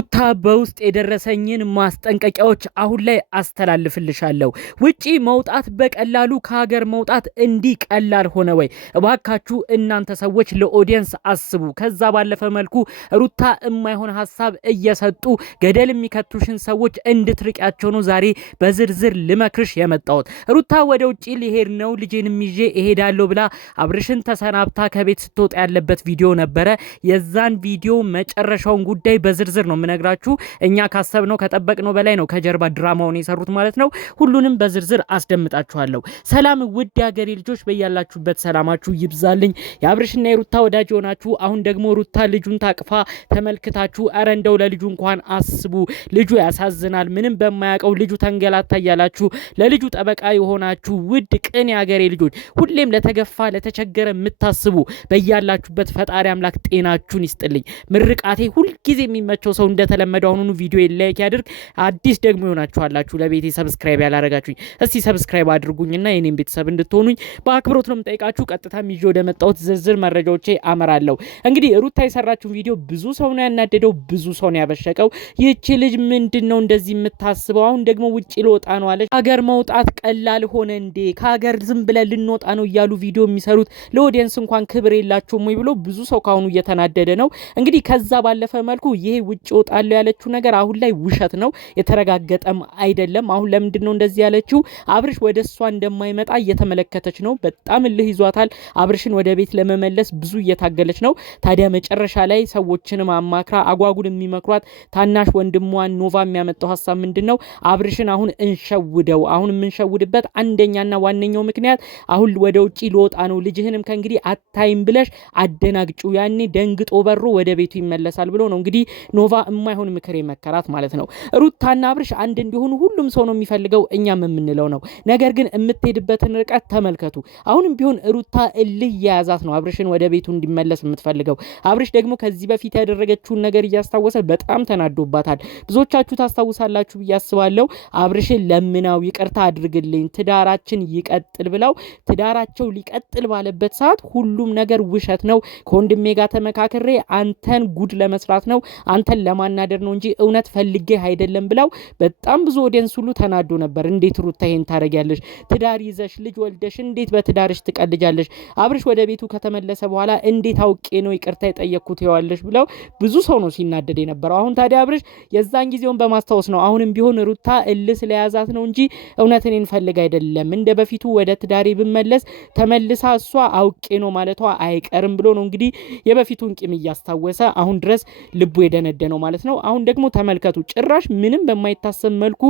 ሩታ በውስጥ የደረሰኝን ማስጠንቀቂያዎች አሁን ላይ አስተላልፍልሻለሁ። ውጪ መውጣት በቀላሉ ከሀገር መውጣት እንዲህ ቀላል ሆነ ወይ? እባካችሁ እናንተ ሰዎች ለኦዲየንስ አስቡ። ከዛ ባለፈ መልኩ ሩታ የማይሆን ሀሳብ እየሰጡ ገደል የሚከቱሽን ሰዎች እንድትርቂያቸው ነው ዛሬ በዝርዝር ልመክርሽ የመጣሁት። ሩታ ወደ ውጪ ሊሄድ ነው ልጄንም ይዤ እሄዳለሁ ብላ አብርሽን ተሰናብታ ከቤት ስትወጣ ያለበት ቪዲዮ ነበረ። የዛን ቪዲዮ መጨረሻውን ጉዳይ በዝርዝር ነው የምነግራችሁ። እኛ ካሰብነው ከጠበቅነው በላይ ነው ከጀርባ ድራማውን የሰሩት ማለት ነው። ሁሉንም በዝርዝር አስደምጣችኋለሁ። ሰላም ውድ የሀገሬ ልጆች፣ በያላችሁበት ሰላማችሁ ይብዛልኝ። የአብርሽና የሩታ ወዳጅ የሆናችሁ አሁን ደግሞ ሩታ ልጁን ታቅፋ ተመልክታችሁ ኧረ እንደው ለልጁ እንኳን አስቡ፣ ልጁ ያሳዝናል፣ ምንም በማያውቀው ልጁ ተንገላታ እያላችሁ ለልጁ ጠበቃ የሆናችሁ ውድ ቅን የሀገሬ ልጆች፣ ሁሌም ለተገፋ ለተቸገረ የምታስቡ በያላችሁበት ፈጣሪ አምላክ ጤናችሁን ይስጥልኝ። ምርቃቴ ሁልጊዜ የሚመቸው ሰው እንደተለመደው አሁኑኑ ቪዲዮ ላይክ ያድርግ። አዲስ ደግሞ ይሆናችኋላችሁ ለቤቴ ሰብስክራይብ ያላረጋችሁኝ እስቲ ሰብስክራይብ አድርጉኝና የኔን ቤተሰብ እንድትሆኑኝ በአክብሮት ነው የምጠይቃችሁ። ቀጥታ ይዤ ወደ መጣሁት ዝርዝር መረጃዎቼ አመራለሁ። እንግዲህ ሩታ የሰራችውን ቪዲዮ ብዙ ሰው ነው ያናደደው፣ ብዙ ሰው ነው ያበሸቀው። ይህቺ ልጅ ምንድነው እንደዚህ የምታስበው? አሁን ደግሞ ውጪ ልወጣ ነው አለች። ሀገር መውጣት ቀላል ሆነ እንዴ? ከሀገር ዝም ብለን ልንወጣ ነው እያሉ ቪዲዮ የሚሰሩት ለኦዲየንስ እንኳን ክብር የላቸውም ወይ ብሎ ብዙ ሰው ካሁኑ እየተናደደ ነው። እንግዲህ ከዛ ባለፈ መልኩ ይሄ ውጪ ወጣለው ያለችው ነገር አሁን ላይ ውሸት ነው፣ የተረጋገጠም አይደለም። አሁን ለምንድን ነው እንደዚህ ያለችው? አብርሽ ወደ እሷ እንደማይመጣ እየተመለከተች ነው። በጣም እልህ ይዟታል። አብርሽን ወደ ቤት ለመመለስ ብዙ እየታገለች ነው። ታዲያ መጨረሻ ላይ ሰዎችንም አማክራ አጓጉል የሚመክሯት ታናሽ ወንድሟ ኖቫ የሚያመጣው ሀሳብ ምንድን ነው? አብርሽን አሁን እንሸውደው። አሁን የምንሸውድበት አንደኛና ዋነኛው ምክንያት አሁን ወደ ውጪ ልወጣ ነው፣ ልጅህንም ከእንግዲህ አታይም ብለሽ አደናግጩ፣ ያኔ ደንግጦ በሮ ወደ ቤቱ ይመለሳል ብሎ ነው እንግዲህ ኖቫ የማይሆን ምክር የመከራት ማለት ነው። ሩታና አብርሽ አንድ እንዲሆኑ ሁሉም ሰው ነው የሚፈልገው፣ እኛም የምንለው ነው። ነገር ግን የምትሄድበትን ርቀት ተመልከቱ። አሁንም ቢሆን ሩታ እልህ የያዛት ነው አብርሽን ወደ ቤቱ እንዲመለስ የምትፈልገው። አብርሽ ደግሞ ከዚህ በፊት ያደረገችውን ነገር እያስታወሰ በጣም ተናዶባታል። ብዙዎቻችሁ ታስታውሳላችሁ ብዬ አስባለሁ። አብርሽን ለምናው ይቅርታ አድርግልኝ፣ ትዳራችን ይቀጥል ብለው ትዳራቸው ሊቀጥል ባለበት ሰዓት ሁሉም ነገር ውሸት ነው፣ ከወንድሜ ጋር ተመካክሬ አንተን ጉድ ለመስራት ነው፣ አንተን ለማናደር ነው እንጂ እውነት ፈልጌ አይደለም ብለው በጣም ብዙ ኦዲየንስ ሁሉ ተናዶ ነበር። እንዴት ሩታ ይሄን ታረጋለሽ? ትዳር ይዘሽ ልጅ ወልደሽ እንዴት በትዳርሽ ትቀልጃለሽ? አብርሽ ወደ ቤቱ ከተመለሰ በኋላ እንዴት አውቄ ነው ይቅርታ የጠየቅኩት ይዋለሽ ብለው ብዙ ሰው ነው ሲናደድ የነበረው። አሁን ታዲያ አብርሽ የዛን ጊዜውን በማስታወስ ነው አሁንም ቢሆን ሩታ እልህ ስለያዛት ነው እንጂ እውነት እኔን ፈልግ አይደለም፣ እንደ በፊቱ ወደ ትዳሬ ብመለስ ተመልሳ እሷ አውቄ ነው ማለቷ አይቀርም ብሎ ነው እንግዲህ የበፊቱን ቂም እያስታወሰ አሁን ድረስ ልቡ የደነደነው ማለት ነው። አሁን ደግሞ ተመልከቱ፣ ጭራሽ ምንም በማይታሰብ መልኩ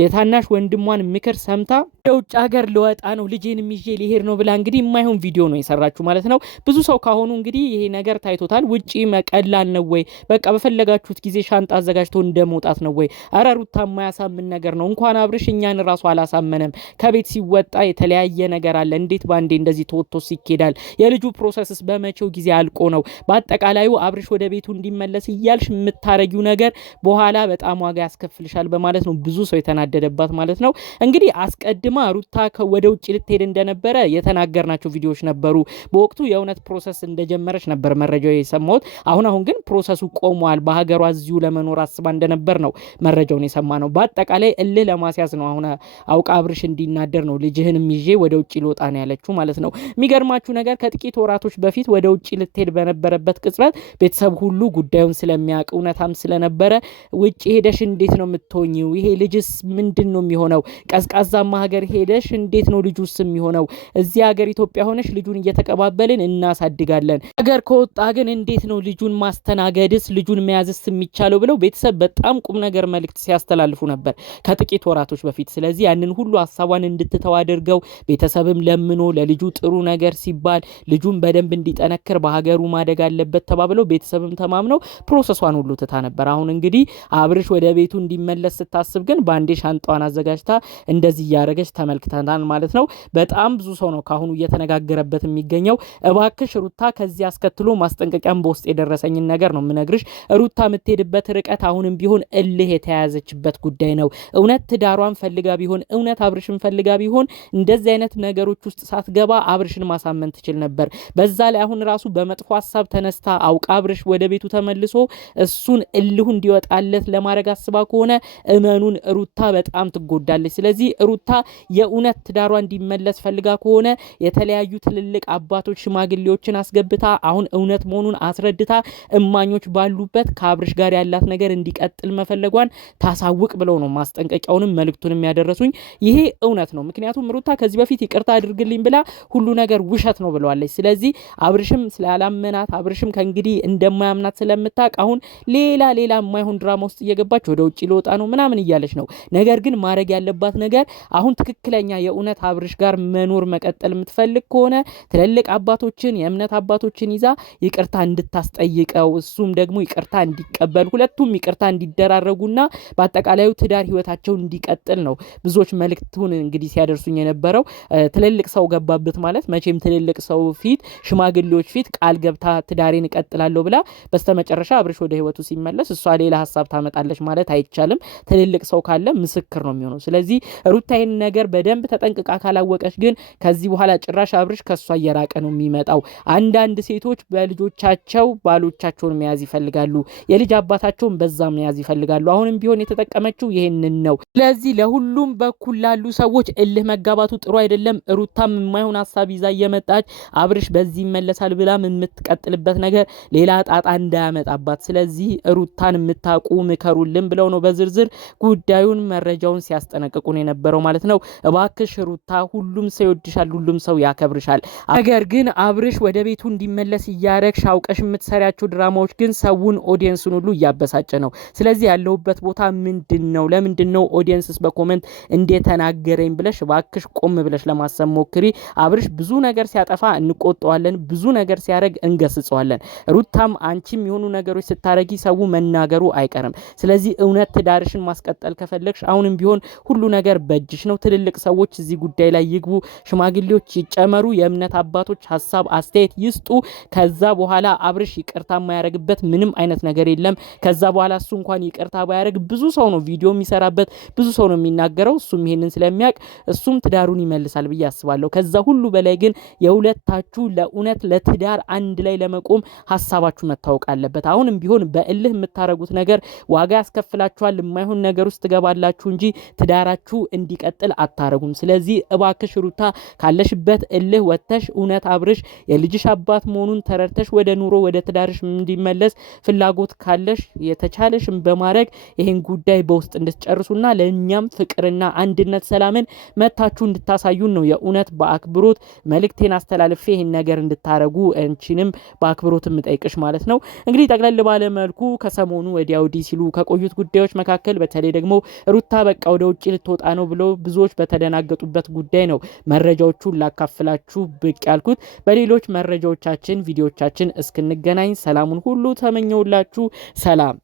የታናሽ ወንድሟን ምክር ሰምታ የውጭ ሀገር ልወጣ ነው ልጄንም ይዤ ሊሄድ ነው ብላ እንግዲህ የማይሆን ቪዲዮ ነው የሰራችሁ ማለት ነው። ብዙ ሰው ካሁኑ እንግዲህ ይሄ ነገር ታይቶታል። ውጪ መቀላል ነው ወይ? በቃ በፈለጋችሁት ጊዜ ሻንጣ አዘጋጅቶ እንደመውጣት ነው ወይ? አረ ሩታ የማያሳምን ነገር ነው። እንኳን አብርሽ እኛን ራሱ አላሳመነም። ከቤት ሲወጣ የተለያየ ነገር አለ። እንዴት ባንዴ እንደዚህ ተወጥቶ ሲኬዳል? የልጁ ፕሮሰስስ በመቼው ጊዜ አልቆ ነው? በአጠቃላዩ አብርሽ ወደ ቤቱ እንዲመለስ እያልሽ የምታረጊው ነገር በኋላ በጣም ዋጋ ያስከፍልሻል በማለት ነው ብዙ ሰው የተናደደባት ማለት ነው። እንግዲህ አስቀድማ ሩታ ወደ ውጭ ልትሄድ እንደነበረ የተናገርናቸው ቪዲዮዎች ነበሩ። በወቅቱ የእውነት ፕሮሰስ እንደጀመረች ነበር መረጃው የሰማሁት። አሁን ግን ፕሮሰሱ ቆሟል። በሀገሯ እዚሁ ለመኖር አስባ እንደነበር ነው መረጃውን የሰማ ነው። በአጠቃላይ እልህ ለማስያዝ ነው አሁን አውቃ አብርሽ እንዲናደር ነው ልጅህንም ይዤ ወደ ውጭ ልወጣ ነው ያለችው ማለት ነው። የሚገርማችሁ ነገር ከጥቂት ወራቶች በፊት ወደ ውጭ ልትሄድ በነበረበት ቅጽበት ቤተሰብ ሁሉ ጉዳዩን ስለሚያውቅ እውነታም ስለነበረ ውጭ ሄደሽ እንዴት ነው የምትሆኚው? ይሄ ልጅስ ምንድን ነው የሚሆነው? ቀዝቃዛማ ሀገር ሄደሽ እንዴት ነው ልጁስ የሚሆነው? እዚህ ሀገር ኢትዮጵያ ሆነሽ ልጁን እየተቀባበልን እናሳድጋለን። ሀገር ከወጣ ግን እንዴት ነው ልጁን ማስተናገድስ ልጁን መያዝስ የሚቻለው ብለው ቤተሰብ በጣም ቁም ነገር መልእክት ሲያስተላልፉ ነበር ከጥቂት ወራቶች በፊት። ስለዚህ ያንን ሁሉ ሀሳቧን እንድትተው አድርገው ቤተሰብም ለምኖ ለልጁ ጥሩ ነገር ሲባል ልጁን በደንብ እንዲጠነክር በሀገሩ ማደግ አለበት ተባብለው ቤተሰብም ተማምነው ፕሮሰሷን ሁሉ ትታ ነበር። አሁን እንግዲህ አብርሽ ወደ ቤቱ እንዲመለስ ስታስብ ግን ባንዴ ሻንጣዋን አዘጋጅታ እንደዚህ እያረገች ተመልክተናል ማለት ነው። በጣም ብዙ ሰው ነው ካሁኑ እየተነጋገረበት የሚገኘው። እባክሽ ሩታ ከዚህ አስከትሎ ማስጠንቀቂያም በውስጥ የደረሰኝን ነገር ነው የምነግርሽ። ሩታ የምትሄድበት ርቀት አሁንም ቢሆን እልህ የተያዘችበት ጉዳይ ነው። እውነት ትዳሯን ፈልጋ ቢሆን እውነት አብርሽን ፈልጋ ቢሆን እንደዚህ አይነት ነገሮች ውስጥ ሳትገባ አብርሽን ማሳመን ትችል ነበር። በዛ ላይ አሁን ራሱ በመጥፎ ሀሳብ ተነስታ አውቃ አብርሽ ወደ ቤቱ ተመልሶ እሱን እልሁ እንዲወጣለት ለማድረግ አስባ ከሆነ እመኑን ሩታ በጣም ትጎዳለች። ስለዚህ ሩታ የእውነት ትዳሯ እንዲመለስ ፈልጋ ከሆነ የተለያዩ ትልልቅ አባቶች ሽማግሌዎችን አስገብታ አሁን እውነት መሆኑን አስረድታ እማኞች ባሉበት ከአብርሽ ጋር ያላት ነገር እንዲቀጥል መፈለጓን ታሳውቅ ብለው ነው ማስጠንቀቂያውንም መልእክቱንም ያደረሱኝ። ይሄ እውነት ነው። ምክንያቱም ሩታ ከዚህ በፊት ይቅርታ አድርግልኝ ብላ ሁሉ ነገር ውሸት ነው ብለዋለች። ስለዚህ አብርሽም ስላላመናት አብርሽም ከእንግዲህ እንደማያምናት ስለምታውቅ አሁን ሌላ የማይሆን ድራማ ውስጥ እየገባች ወደ ውጭ ልወጣ ነው ምናምን እያለች ነው። ነገር ግን ማድረግ ያለባት ነገር አሁን ትክክለኛ የእውነት አብርሽ ጋር መኖር መቀጠል የምትፈልግ ከሆነ ትልልቅ አባቶችን የእምነት አባቶችን ይዛ ይቅርታ እንድታስጠይቀው እሱም ደግሞ ይቅርታ እንዲቀበል ሁለቱም ይቅርታ እንዲደራረጉና በአጠቃላዩ ትዳር ህይወታቸው እንዲቀጥል ነው ብዙዎች መልእክቱን እንግዲህ ሲያደርሱኝ የነበረው። ትልልቅ ሰው ገባበት ማለት መቼም ትልልቅ ሰው ፊት ሽማግሌዎች ፊት ቃል ገብታ ትዳሬን እቀጥላለሁ ብላ በስተመጨረሻ አብርሽ ወደ ህይወቱ ሲመለስ እሷ ሌላ ሀሳብ ታመጣለች ማለት አይቻልም። ትልልቅ ሰው ካለ ምስክር ነው የሚሆነው። ስለዚህ ሩታ ይህን ነገር በደንብ ተጠንቅቃ ካላወቀች ግን ከዚህ በኋላ ጭራሽ አብርሽ ከሷ እየራቀ ነው የሚመጣው። አንዳንድ ሴቶች በልጆቻቸው ባሎቻቸውን መያዝ ይፈልጋሉ፣ የልጅ አባታቸውን በዛ መያዝ ይፈልጋሉ። አሁንም ቢሆን የተጠቀመችው ይሄንን ነው። ስለዚህ ለሁሉም በኩል ላሉ ሰዎች እልህ መጋባቱ ጥሩ አይደለም። ሩታም የማይሆን ሀሳብ ይዛ እየመጣች አብርሽ በዚህ ይመለሳል ብላም የምትቀጥልበት ነገር ሌላ ጣጣ እንዳያመጣባት። ስለዚህ ሩታን የምታውቁ ምከሩልን ብለው ነው በዝርዝር ጉዳዩን መረጃውን ሲያስጠነቅቁን የነበረው ማለት ነው። እባክሽ ሩታ ሁሉም ሰው ይወድሻል፣ ሁሉም ሰው ያከብርሻል። ነገር ግን አብርሽ ወደ ቤቱ እንዲመለስ እያረግሽ አውቀሽ የምትሰሪያቸው ድራማዎች ግን ሰውን ኦዲየንስን ሁሉ እያበሳጨ ነው። ስለዚህ ያለውበት ቦታ ምንድነው? ለምንድነው ኦዲየንስስ በኮሜንት እንደተናገረኝ ብለሽ እባክሽ ቆም ብለሽ ለማሰብ ሞክሪ። አብርሽ ብዙ ነገር ሲያጠፋ እንቆጣዋለን፣ ብዙ ነገር ሲያረግ እንገስጸዋለን። ሩታም አንቺም የሆኑ ነገሮች ስታረጊ ሰው መናገሩ አይቀርም። ስለዚህ እውነት ትዳርሽን ማስቀጠል ከፈለግሽ አሁንም ቢሆን ሁሉ ነገር በእጅሽ ነው። ትልልቅ ሰዎች እዚህ ጉዳይ ላይ ይግቡ፣ ሽማግሌዎች ይጨመሩ፣ የእምነት አባቶች ሀሳብ አስተያየት ይስጡ። ከዛ በኋላ አብርሽ ይቅርታ የማያረግበት ምንም አይነት ነገር የለም። ከዛ በኋላ እሱ እንኳን ይቅርታ ባያረግ ብዙ ሰው ነው ቪዲዮ የሚሰራበት፣ ብዙ ሰው ነው የሚናገረው። እሱም ይሄንን ስለሚያውቅ እሱም ትዳሩን ይመልሳል ብዬ አስባለሁ። ከዛ ሁሉ በላይ ግን የሁለታችሁ ለእውነት ለትዳር አንድ ላይ ለመቆም ሀሳባችሁ መታወቅ አለበት። አሁንም ቢሆን በእልህ የምታረጉት ነገር ዋጋ ያስከፍላችኋል። የማይሆን ነገር ውስጥ ትገባላችሁ እንጂ ትዳራችሁ እንዲቀጥል አታረጉም። ስለዚህ እባክሽ ሩታ ካለሽበት እልህ ወጥተሽ እውነት አብርሽ የልጅሽ አባት መሆኑን ተረድተሽ ወደ ኑሮ ወደ ትዳርሽ እንዲመለስ ፍላጎት ካለሽ የተቻለሽን በማድረግ ይሄን ጉዳይ በውስጥ እንድትጨርሱና ለእኛም ፍቅርና አንድነት ሰላምን መታችሁ እንድታሳዩን ነው የእውነት በአክብሮት መልእክቴን አስተላልፌ ይሄን ነገር እንድታረጉ እንቺንም በአክብሮት የምጠይቅሽ ማለት ነው። እንግዲህ ጠቅለል ባለ መልኩ ከሰሞኑ ወዲያ ወዲህ ሲሉ ከቆዩት ጉዳዮች መካከል በተለይ ደግሞ ሩታ በቃ ወደ ውጭ ልትወጣ ነው ብለው ብዙዎች በተደናገጡበት ጉዳይ ነው መረጃዎቹን ላካፍላችሁ ብቅ ያልኩት። በሌሎች መረጃዎቻችን ቪዲዮዎቻችን እስክንገናኝ ሰላሙን ሁሉ ተመኘውላችሁ። ሰላም።